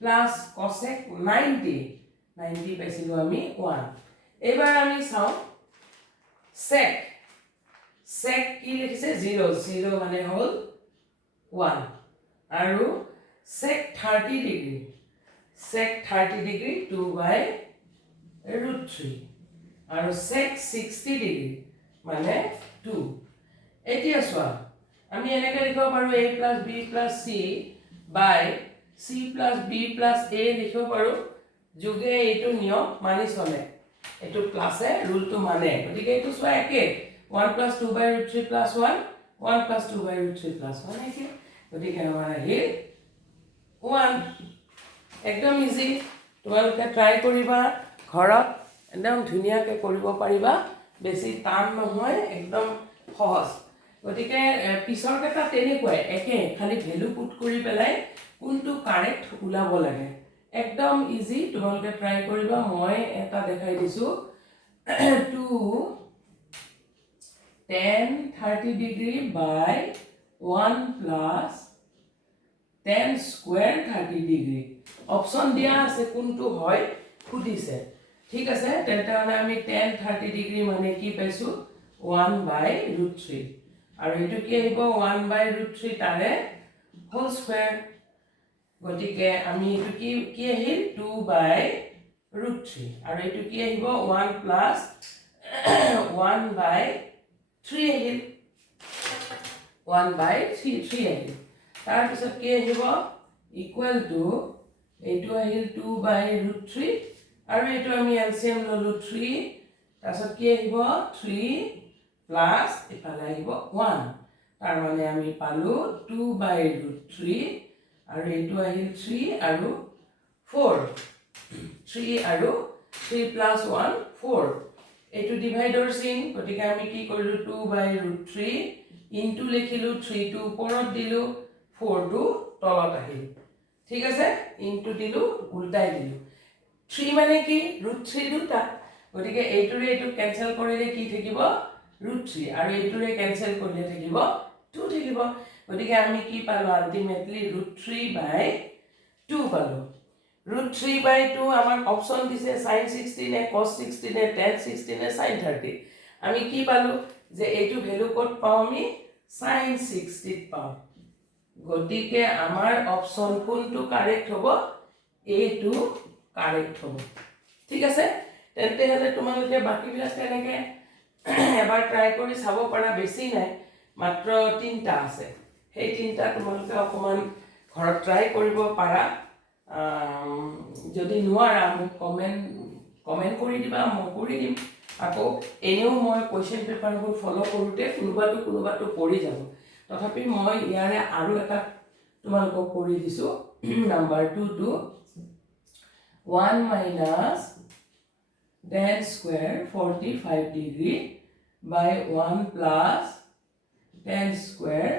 plus cosec 90 পাইছিলো আমি 1 এবাৰ আমি চাও sec কি লিখিছে 0 মানে হল 1 আৰু sec 30 ডিগ্ৰী 2/√3 আৰু sec 60 ডিগ্ৰী মানে 2 এতিয়া চোৱা আমি এনেকৈ লিখিব পাৰো a + b + c by c + b + a লিখিব পাৰো যোগে এইটো নিয়ম মানি চলে এইটো প্লাসে ৰুলটো মানে গতিকে এইটো চোৱা একে 1 + 2/√3 + 1 1 + 2/√3 + 1 একে গতিকে আমাৰ আহিল 1 একদম ইজি তোমালোকে ট্ৰাই কৰিবা ঘৰত একদম ধুনীয়াকৈ কৰিব পাৰিবা বেছি টান নহয় একদম সহজ গতিকে পিছৰ কেটা তেনেকুৱাই একে খালি ভ্যালু পুট কৰি পেলাই কোনটো কাৰেক্ট ওলাব লাগে একদম ইজি তোমালোকে ট্ৰাই কৰিবা মই এটা দেখাই দিছো 2 tan 30 degree by 1 plus tan square 30 degree option দিয়া আছে কোনটো হয় খুদিছে ঠিক আছে তেন্তে আমি tan 30 degree মানে কি পাইছো 1/√3 আৰু এটো কি আহিব 1/√3 তাৰে হোল স্কয়াৰ গতিকে আমি এটো কি আহিল 2/√3 আৰু এটো কি আহিব 1 plus 1/3 আহিল 1/3 আহিল তাৰ পিছত কি আহিব ইকুৱেল টু এইটো আহিল 2/√3 আৰু এটো আমি এলসিএম ললো 3 তাৰ পিছত কি আহিব 3 প্লাস এফালে আহিব 1 তাৰ মানে আমি পালো 2/√3 আৰু এইটো আহিল 3 আৰু 4 3 আৰু 3 plus 1 4 এইটো ডিভাইডৰ চিন গতিকে আমি কি কৰিলো 2/√3 ইনটু লিখিলো 3 টো ওপৰত দিলো 4 টো তলত আহিল ঠিক আছে ইনটু দিলো উল্টাই দিলো 3 মানে কি √3 দুটা গতিকে এইটোৰে এইটো ক্যান্সেল কৰিলে কি থাকিব √3 আৰু এইটোৰে ক্যান্সেল কৰিলে থাকিব 2 থাকিব গতিকে আমি কি পালো আলটিমেটলি √3/2 পালো √3/2 আমাৰ অপশন দিছে sin 60 নে cos 60 নে tan 60 নে sin 30 আমি কি পালো যে এইটো ভ্যালু কোড পাও আমি sin 60 পাও গতিকে আমাৰ অপশন কোনটো কারেক্ট হ'ব এইটো কারেক্ট হ'ব ঠিক আছে তেন্তে হলে তোমালোকে বাকি বিলাক তেনেকে এবাৰ ট্ৰাই কৰি চাব পাৰা বেছি নাই মাত্ৰ 3টা আছে সেই 3টা তোমালোকে অকমান ঘৰত ট্ৰাই কৰিব পাৰা যদি নোৱাৰা মোক কমেন্ট কৰি দিবা মই কৰি দিম আকৌ এনেও মই কোৱেশ্চন পেপাৰবোৰ ফলো কৰোতে কোনোবাটো পৰি যাব তথাপি মই ইয়াৰে আৰু এটা তোমালোকক কৰি দিছো number 2 two 1 minus tan square 45 degree by 1 plus tan square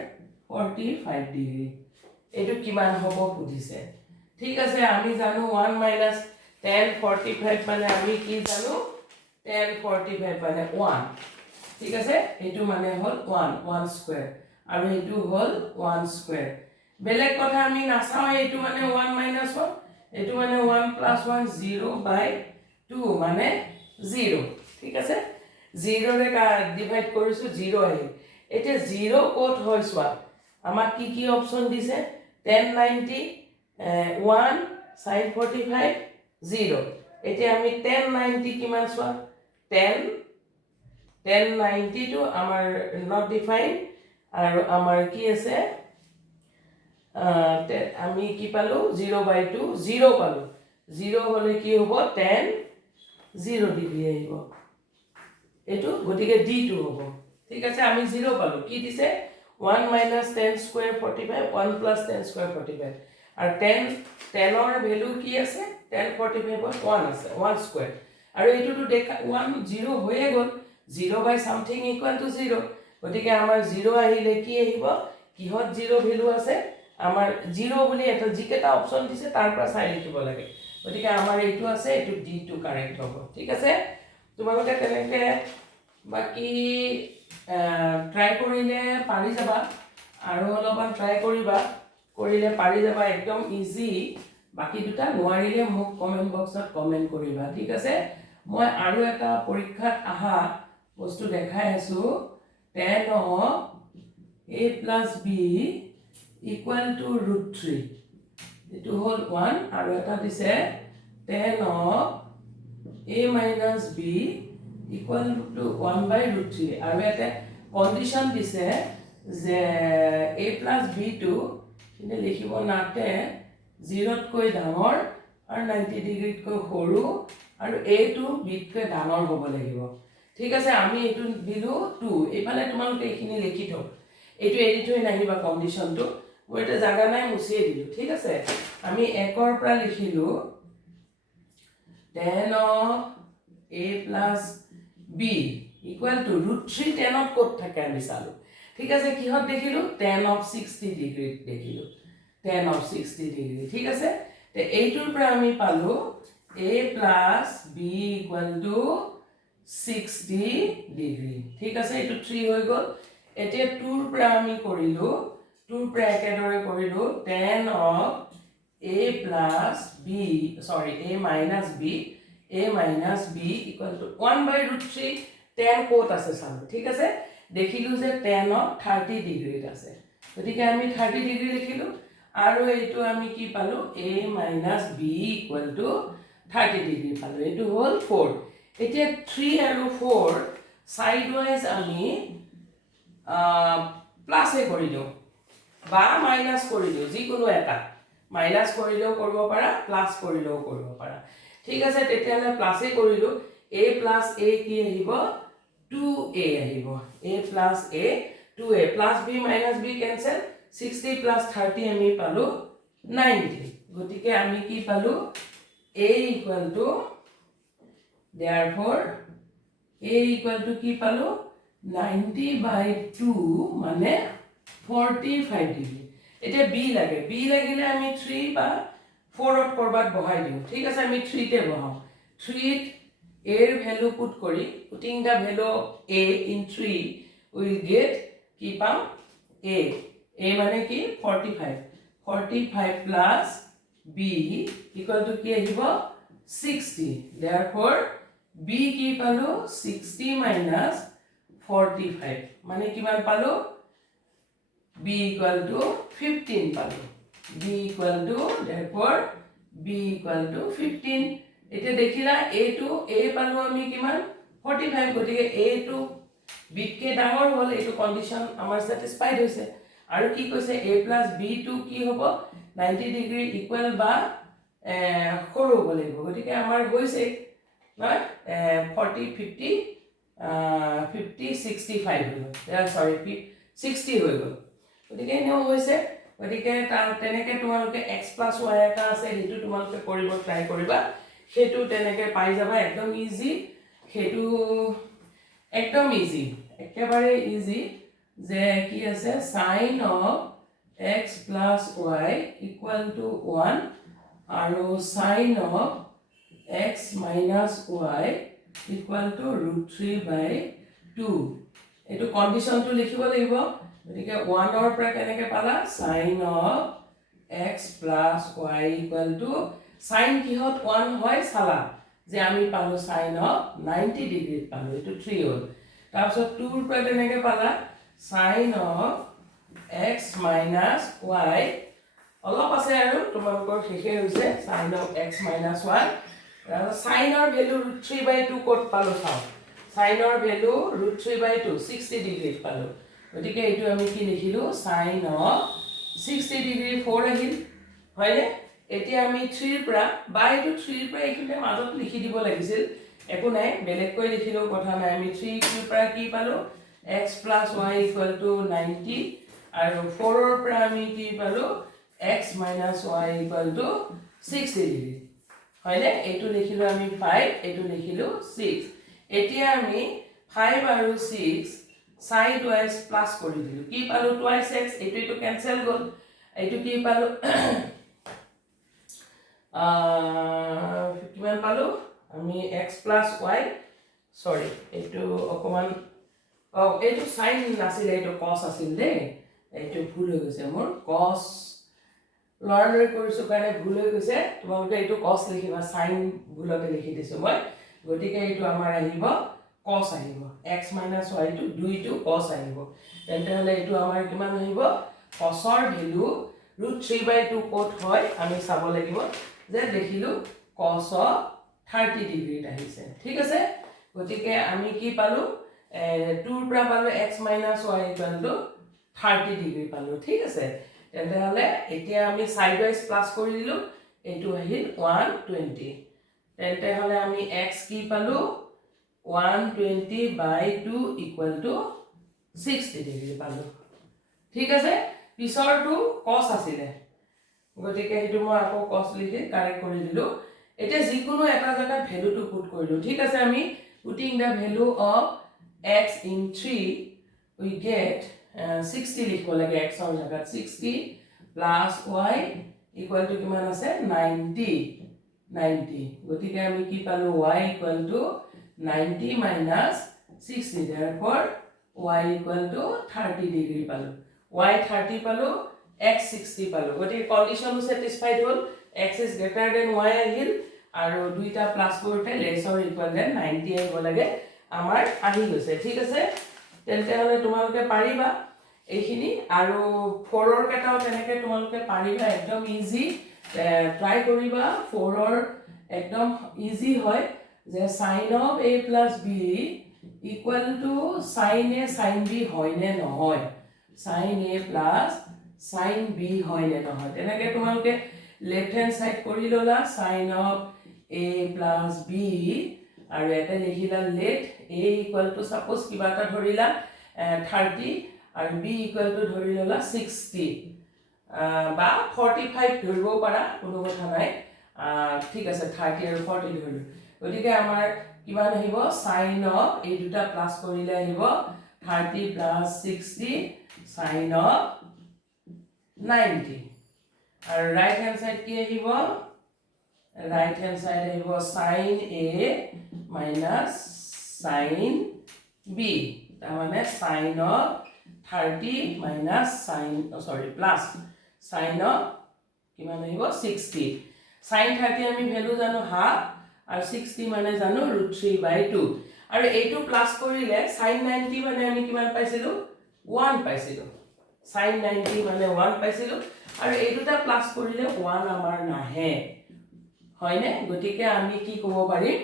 45 degree এটো কিমান হ'ব বুজিছে ঠিক আছে আমি জানো 1 minus tan 45 মানে আমি কি জানো tan 45 মানে 1 ঠিক আছে এটো মানে হল 1 স্কয়ার আৰু এটো হল 1 স্কয়ার বেলেগ কথা আমি নাচাও এটো মানে 1 minus 1 এটো মানে 1 plus 1 0/2 মানে 0 ঠিক আছে 0 ৰে ডিভাইড কৰিছো 0 আহি এটা 0 কোড হয় সোয়া আমাক কি অপশন দিছে tan 90 1 sin 45 0 এটা আমি tan 90 কিমান সোয়া tan 90 to আমাৰ not defined আৰু আমাৰ কি আছে আমি কি পালো 0/2 0 পালো 0 হলে কি হ'ব tan 0 ডিগ্ৰী আহিব এটো গটিকে d2 হ'ব ঠিক আছে আমি 0 পালো কি দিছে 1 minus tan square 45 1 plus tan square 45 আৰু tan ৰ ভ্যালু কি আছে tan 45 ৰ 1 আছে 1 স্কয়াৰ আৰু এটো তো দেখা 1 0 হৈয়ে গল 0 by something equal to 0 গটিকে আমাৰ 0 আহিলে কি আহিব কিহত 0 ভ্যালু আছে আমাৰ 0 বুলি এটা জিকেটা অপশন দিছে তাৰ পৰা চাই লিখিব লাগে গটিকে আমাৰ এইটো আছে এইটো d2 কাৰেক্ট হ'ব ঠিক আছে তোমালোকে তেনেকে বাকি ট্ৰাই কৰিলে পাৰি যাবা আৰু অলপমান ট্ৰাই কৰিবা কৰিলে পাৰি যাবা একদম ইজি বাকি দুটা নোৱাৰিলে মোক কমেন্ট বক্সত কমেন্ট কৰিবা ঠিক আছে মই আৰু এটা পৰীক্ষাত আহা বস্তু দেখাই আছো tan of a plus b equal to √3 এটো হল 1 আৰু এটা দিছে tan of a minus b equal to 1 by √3 আৰু এটা কন্ডিশন দিছে যে a plus b টো ইনে লিখিব নাতে 0 কৈ ডাঙৰ আৰু 90 ডিগ্ৰী কৈ সৰু আৰু a টো b কৈ ডাঙৰ হ'ব লাগিব ঠিক আছে আমি এটো দিলু 2 এফালে তোমালোকে এখিনি লিখি থও এটো এডি থৈ নাহিবা কন্ডিশনটো মই এটা জাগা নাই মুছিয়ে দিলু ঠিক আছে আমি 1 ৰ পৰা লিখিলু tan of a plus b equal to √3 tan of কত থাকে আমি চালু ঠিক আছে কিহত দেখিলু tan of 60 ডিগ্ৰী দেখিলু tan of 60 ডিগ্ৰী ঠিক আছে তে এইটোৰ পৰা আমি পালো a plus b equal to 60 degree ঠিক আছে এটো 3 হৈ গল এতে 2 ৰ পৰা আমি কৰিলু 2 ৰ পৰা একেদৰে কৰিলু tan of a plus b sorry a minus b equal to 1 by √3 tan কোত আছে চালু ঠিক আছে দেখিলু যে tan of 30 ডিগ্ৰী আছে গতিকে আমি 30 ডিগ্ৰী লিখিলু আৰু এইটো আমি কি পালো a minus b equal to 30 degree পালো এটো হল 4 এতিয়া 3 আৰু 4 সাইড ওয়াইজ আমি প্লাস এ কৰি দিও বা মাইনাস কৰি দিও যি কোনো এটা মাইনাস কৰিলেও কৰিব পাৰা প্লাস কৰিলেও কৰিব পাৰা ঠিক আছে তেতিয়ালে প্লাস এ কৰিলো a plus a কি আহিব 2a আহিব a plus a 2a plus b minus b cancel 60 plus 30 আমি পালো 90 গতিকে আমি কি পালো a equal to therefore a equal to কি পালো 90 by 2 মানে 45 ডিগ্ৰী এটা b লাগিলে আমি 3 বা 4 ত কৰবাত বহাই দিও ঠিক আছে আমি 3 তে বহাও 3 a এর ভ্যালু পুট করি putting the value of a in 3 will get কি পাম a মানে কি 45 plus b equal to কি আহিব 60 therefore b কি পালো 60 minus 45 মানে কিমান পালো b equal to 15 পালো b equal to therefore b equal to 15 এটা দেখিলা a to a পালো আমি কিমান 45 গতিকে a to b কে ডাঙৰ হল এটো কন্ডিশন আমাৰ স্যাটিসফাইড হৈছে আৰু কি কৈছে a plus b to কি হ'ব 90 ডিগ্ৰী ইকুয়াল বা সৰু হ'ব লাগিব গতিকে আমাৰ হৈছে না 40 50 50 65 হল সৰি 60 হৈ গল গতিকে এনে হৈছে গতিকে তেনেকে তোমালোকে x + y এটা আছে হেতু তোমালোকে কৰিব ট্ৰাই কৰিবা হেতু তেনেকে পাই যাবা একদম ইজি হেতু একদম ইজি একেবাৰে ইজি যে কি আছে sin of x + y = 1 আৰু sin of x minus y = √3/2 এটো কন্ডিশনটো লিখিব লাগিব গতিকে 1 ৰ পৰা কেনেকে পালা sin of x + y = sin কিহত 1 হয় চালা যে আমি পালো sin of 90 ডিগ্ৰী পালো এটো 3 হল তাৰপিছত 2 ৰ পৰা কেনেকে পালা sin of x minus y অলপ আছে আৰু তোমালোকৰ শেষে হৈছে sin of x minus y sin ৰ ভ্যালু √3/2 কত পালো চাও sin ৰ ভ্যালু √3/2 60 ডিগ্ৰী পালো গতিকে এটো আমি কি লিখিলো sin of 60 ডিগ্ৰী 4 আহিল হয়নে এতিয়া আমি 3 ৰ পৰা বাই টু 3 ৰ পৰা এখিনে মাজত লিখি দিব লাগিছিল একো নাই বেলেগ কৈ লিখিলো কথা নাই আমি 3 ৰ পৰা কি পালো x + y = 90 আৰু 4 ৰ পৰা আমি কি পালো x minus y = 60 ডিগ্ৰী হয়নে এটো লিখিলো আমি 5 এটো লিখিলো 6 এতিয়া আমি 5 আৰু 6 সাইড ওয়াইজ প্লাস কৰি দিলু কি পালো টুৱাইস x এটো ক্যান্সেল গল এটো কি পালো কিমান পালো আমি x + y সরি এটো অকমান এটো সাইন নাছিল এটো cos আছিল দে এটো ভুল হৈ গৈছে মোৰ cos লৰালৰি কৰিছো কাৰণে ভুল হৈ গৈছে তোমালোকে এইটো cos লিখিবা sin ভুলতে লিখি দিছো মই গতিকে এইটো আমাৰ আহিব cos আহিব x - y টো 2 টো cos আহিব তেন্তে হলে এইটো আমাৰ কিমান আহিব cos ৰ ভ্যালু √3/2 কোট হয় আমি চাব লাগিব যে দেখিলো cos 30 ডিগ্ৰী আহিছে ঠিক আছে গতিকে আমি কি পালো 2 ৰ পৰা পালো x - y = 30 ডিগ্ৰী পালো ঠিক আছে তেন্তে হলে এতিয়া আমি সাইড ওয়াইজ প্লাস কৰি দিলো এইটো আহিল 120 তেন্তে হলে আমি x কি পালো 120/2 = 60 ডিগ্ৰী পালো ঠিক আছে পিছৰটো cos আছিলে গতিকে হেতু মই আকৌ cos লিখি কাৰেক্ট কৰি দিলো এতিয়া যিকোনো এটা জায়গাত ভ্যালুটো পুট কৰিলো ঠিক আছে আমি putting the value of x in 3 we get 60 লিখব লাগে x ৰ জায়গাত 60 plus y equal to কিমান আছে 90 গতিকে আমি কি পালো y equal to 90 minus 60 therefore y equal to 30 degree পালো y 30 পালো x 60 পালো গতিকে condition satisfied hall x is greater than y আহিল আৰু দুইটা প্লাস কৰতে less or equal than 90 আহিব লাগে আমাৰ আহি গৈছে ঠিক আছে তেন্তে হলে তোমালোকে পাৰিবা এইখিনি আৰু 4 ৰ কেটাও তেনেকে তোমালোকে পাৰিবা একদম ইজি ট্ৰাই কৰিবা 4 ৰ একদম ইজি হয় যে sin of a plus b equal to sin a sin b হয় নে নহয় sin a plus sin b হয় নে নহয় তেনেকে তোমালোকে লেফট হ্যান্ড সাইড কৰি ললা sin of a plus b আৰু এটা লিখিলা let a equal to suppose কিবা এটা ধৰিলা 30 আৰু b equal to ধৰি ললা 60 বা 45 ধৰিব পাৰা কোনো কথা নাই ঠিক আছে 30 আৰু 40 ধৰিলো গতিকে আমাৰ কিমান আহিব sin of এই দুটা প্লাস কৰিলে আহিব 30 plus 60 sin of 90 আৰু ৰাইট হ্যান্ড সাইড কি আহিব ৰাইট হ্যান্ড সাইড আহিব sin a minus sin b তাৰ মানে sin of 30 minus sin plus sin of কিমান আহিব 60 sin 30 আমি ভ্যালু জানো হাফ আৰু 60 মানে জানো √3/2 আৰু এইটো প্লাস কৰিলে sin 90 মানে আমি কিমান পাইছিলো 1 পাইছিলো sin 90 মানে 1 পাইছিলো আৰু এই দুটা প্লাস কৰিলে 1 আমাৰ নাহে হয়নে গতিকে আমি কি ক'ব পাৰিম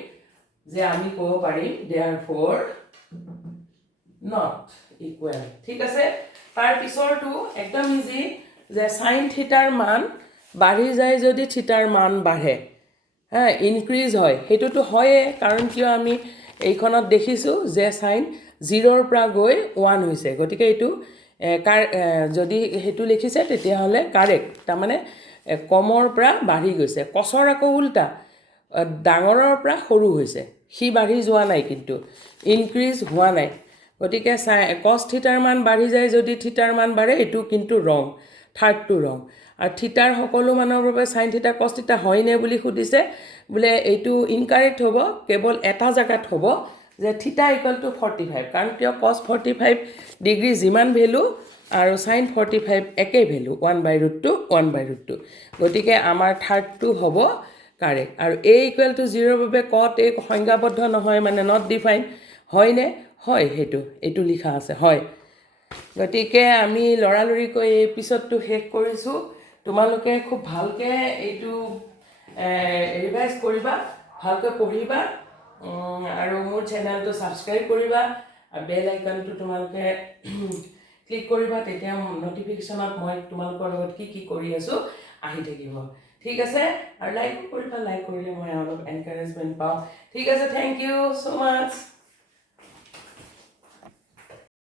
যে আমি ক'ব পাৰিম therefore not equal ঠিক আছে তাৰ পিছৰটো একদম ইজি যে sin থিটাৰ মান বাঢ়ি যায় যদি থিটাৰ মান বাঢ়ে হ্যাঁ ইনক্ৰিজ হয় হেতুটো হয় কাৰণ কিয় আমি এইখনত দেখিছো যে sin 0 ৰ পৰা গৈ 1 হৈছে গতিকে এইটো যদি হেতু লিখিছে তেতিয়া হলে কারেক্ট তাৰ মানে কমৰ পৰা বাঢ়ি গৈছে কছৰ আকৌ উল্টা ডাঙৰৰ পৰা সৰু হৈছে হি বাঢ়ি যোৱা নাই কিন্তু ইনক্ৰিজ হোৱা নাই গতিকে cos থিটাৰ মান বাঢ়ি যায় যদি থিটাৰ মান বাঢ়ে এটো কিন্তু ৰং থাৰ্ডটো ৰং আৰু থিটাৰ সকলো মানৰ বাবে sin থিটা cos থিটা হয় নে বুলি খুদিছে বলে এইটো ইনকাৰেক্ট হ'ব কেৱল এটা জায়গাত হ'ব যে থিটা ইকুৱেল টু 45 কাৰণ কিয় cos 45 ডিগ্ৰী যিমান ভ্যালু আৰু sin 45 একে ভ্যালু 1/√2 1/√2 গতিকে আমাৰ থাৰ্ডটো হ'ব কাৰেক্ট আৰু a ইকুৱেল টু 0 বাবে cot a সংজ্ঞাবদ্ধ নহয় মানে নট ডিফাইন হয় নে হয় হেতু এটো লিখা আছে হয় গতিকে আমি লৰালৰিকৈ এই এপিসোডটো শেষ কৰিছো তোমালোকে খুব ভালকে এইটো ৰিভাইজ কৰিবা ভালকৈ পঢ়িবা আৰু মোৰ চেনেলটো সাবস্ক্ৰাইব কৰিবা আৰু বেল আইকনটো তোমালোকে ক্লিক কৰিবা তেতিয়া নটিফিকেশনত মই তোমালোকৰ লগত কি কৰি আছো আহি থাকিব ঠিক আছে আৰু লাইক কৰিবা লাইক কৰিলে মই অলপ এনকাৰেজমেন্ট পাওঁ ঠিক আছে থ্যাংক ইউ সো মাচ